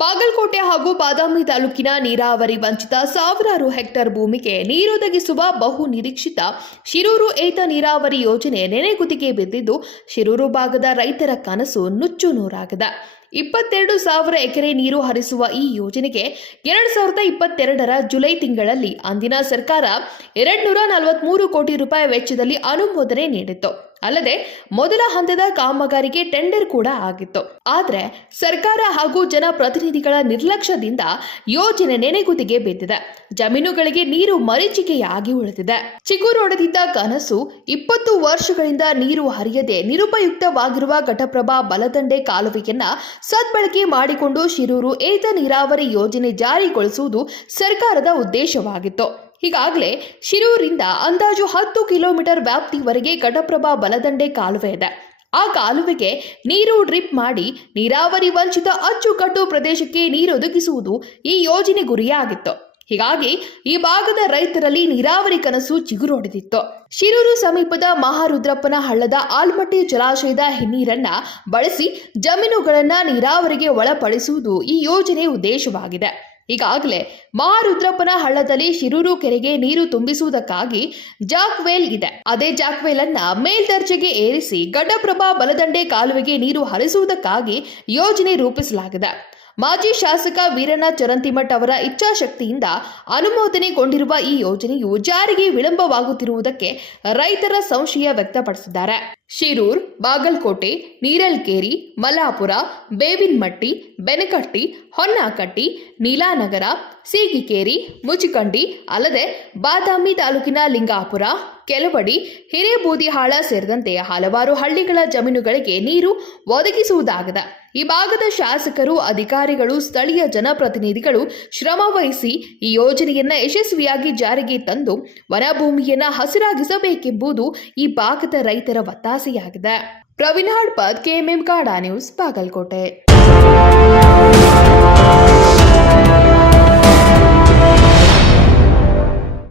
ಬಾಗಲಕೋಟೆ ಹಾಗೂ ಬಾದಾಮಿ ತಾಲೂಕಿನ ನೀರಾವರಿ ವಂಚಿತ ಸಾವಿರಾರು ಹೆಕ್ಟರ್ ಭೂಮಿಗೆ ನೀರೊದಗಿಸುವ ಬಹು ನಿರೀಕ್ಷಿತ ಶಿರೂರು ಏತ ನೀರಾವರಿ ಯೋಜನೆ ನೆನೆಗುದಿಗೆ ಬಿದ್ದಿದ್ದು ಶಿರೂರು ಭಾಗದ ರೈತರ ಕನಸು ನುಚ್ಚು ನೂರಾಗಿದೆ. ಇಪ್ಪತ್ತೆರಡು ಸಾವಿರ ಎಕರೆ ನೀರು ಹರಿಸುವ ಈ ಯೋಜನೆಗೆ ಎರಡು ಸಾವಿರದ ಇಪ್ಪತ್ತೆರಡರ ಜುಲೈ ತಿಂಗಳಲ್ಲಿ ಅಂದಿನ ಸರ್ಕಾರ ಎರಡ್ನೂರ ನಲವತ್ಮೂರು ಕೋಟಿ ರೂಪಾಯಿ ವೆಚ್ಚದಲ್ಲಿ ಅನುಮೋದನೆ ನೀಡಿತ್ತು. ಅಲ್ಲದೆ ಮೊದಲ ಹಂತದ ಕಾಮಗಾರಿಗೆ ಟೆಂಡರ್ ಕೂಡ ಆಗಿತ್ತು. ಆದರೆ ಸರ್ಕಾರ ಹಾಗೂ ಜನಪ್ರತಿನಿಧಿಗಳ ನಿರ್ಲಕ್ಷ್ಯದಿಂದ ಯೋಜನೆ ನೆನೆಗುದಿಗೆ ಬಿದ್ದಿದೆ. ಜಮೀನುಗಳಿಗೆ ನೀರು ಮರೀಚಿಕೆಯಾಗಿ ಉಳಿದಿದೆ. ಚಿಗುರೊಡೆದಿದ್ದ ಕನಸು ಇಪ್ಪತ್ತು ವರ್ಷಗಳಿಂದ ನೀರು ಹರಿಯದೆ ನಿರುಪಯುಕ್ತವಾಗಿರುವ ಘಟಪ್ರಭಾ ಬಲದಂಡೆ ಕಾಲುವೆಯನ್ನ ಸದ್ಬಳಕೆ ಮಾಡಿಕೊಂಡು ಶಿರೂರು ಏತ ನೀರಾವರಿ ಯೋಜನೆ ಜಾರಿಗೊಳಿಸುವುದು ಸರ್ಕಾರದ ಉದ್ದೇಶವಾಗಿತ್ತು. ಈಗಾಗಲೇ ಶಿರೂರಿಂದ ಅಂದಾಜು ಹತ್ತು ಕಿಲೋಮೀಟರ್ ವ್ಯಾಪ್ತಿವರೆಗೆ ಘಟಪ್ರಭಾ ಬಲದಂಡೆ ಕಾಲುವೆ ಇದೆ. ಆ ಕಾಲುವೆಗೆ ನೀರು ಡ್ರಿಪ್ ಮಾಡಿ ನೀರಾವರಿ ವಂಚಿತ ಅಚ್ಚುಕಟ್ಟು ಪ್ರದೇಶಕ್ಕೆ ನೀರೊದಗಿಸುವುದು ಈ ಯೋಜನೆ ಗುರಿಯಾಗಿತ್ತು. ಹೀಗಾಗಿ ಈ ಭಾಗದ ರೈತರಲ್ಲಿ ನೀರಾವರಿ ಕನಸು ಚಿಗುರೊಡೆದಿತ್ತು. ಶಿರೂರು ಸಮೀಪದ ಮಹಾರುದ್ರಪ್ಪನ ಹಳ್ಳದ ಆಲ್ಮಟ್ಟಿ ಜಲಾಶಯದ ಹಿನ್ನೀರನ್ನ ಬಳಸಿ ಜಮೀನುಗಳನ್ನ ನೀರಾವರಿಗೆ ಒಳಪಡಿಸುವುದು ಈ ಯೋಜನೆಯ ಉದ್ದೇಶವಾಗಿದೆ. ಈಗಾಗಲೇ ಮಹಾರುದ್ರಪ್ಪನ ಹಳ್ಳದಲ್ಲಿ ಶಿರೂರು ಕೆರೆಗೆ ನೀರು ತುಂಬಿಸುವುದಕ್ಕಾಗಿ ಜಾಕ್ವೇಲ್ ಇದೆ. ಅದೇ ಜಾಕ್ವೇಲ್ ಅನ್ನ ಮೇಲ್ದರ್ಜೆಗೆ ಏರಿಸಿ ಗಡ್ಡಪ್ರಭಾ ಬಲದಂಡೆ ಕಾಲುವೆಗೆ ನೀರು ಹರಿಸುವುದಕ್ಕಾಗಿ ಯೋಜನೆ ರೂಪಿಸಲಾಗಿದೆ. ಮಾಜಿ ಶಾಸಕ ವೀರಣ್ಣ ಚರಂತಿಮಠ್ ಅವರ ಇಚ್ಛಾಶಕ್ತಿಯಿಂದ ಅನುಮೋದನೆಗೊಂಡಿರುವ ಈ ಯೋಜನೆಯು ಜಾರಿಗೆ ವಿಳಂಬವಾಗುತ್ತಿರುವುದಕ್ಕೆ ರೈತರ ಸಂಶಯ ವ್ಯಕ್ತಪಡಿಸಿದ್ದಾರೆ. ಶಿರೂರ್, ಬಾಗಲಕೋಟೆ, ನೀರಲ್ಕೇರಿ ಮಲ್ಲಾಪುರ ಬೇವಿನಮಟ್ಟಿ, ಬೆನಕಟ್ಟಿ, ಹೊನ್ನಾಕಟ್ಟಿ, ನೀಲಾನಗರ, ಸೀಗಿಕೇರಿ ಮುಚಿಕಂಡಿ ಅಲ್ಲದೆ ಬಾದಾಮಿ ತಾಲೂಕಿನ ಲಿಂಗಾಪುರ, ಕೆಲವಡಿ, ಹಿರೇಬೂದಿಹಾಳ ಸೇರಿದಂತೆ ಹಲವಾರು ಹಳ್ಳಿಗಳ ಜಮೀನುಗಳಿಗೆ ನೀರು ಒದಗಿಸುವುದಾಗದ. ಈ ಭಾಗದ ಶಾಸಕರು, ಅಧಿಕಾರಿಗಳು, ಸ್ಥಳೀಯ ಜನಪ್ರತಿನಿಧಿಗಳು ಶ್ರಮವಹಿಸಿ ಈ ಯೋಜನೆಯನ್ನ ಯಶಸ್ವಿಯಾಗಿ ಜಾರಿಗೆ ತಂದು ವನಭೂಮಿಯನ್ನ ಹಸಿರಾಗಿಸಬೇಕೆಂಬುದು ಈ ಭಾಗದ ರೈತರ ರಾಶಿಯಾಗಿದೆ ಪ್ರವೀಣ್ ಹಡ್ಪದ್ ಕೆಎಂಎಂ ಕಾಡಾ ನ್ಯೂಸ್ ಬಾಗಲಕೋಟೆ.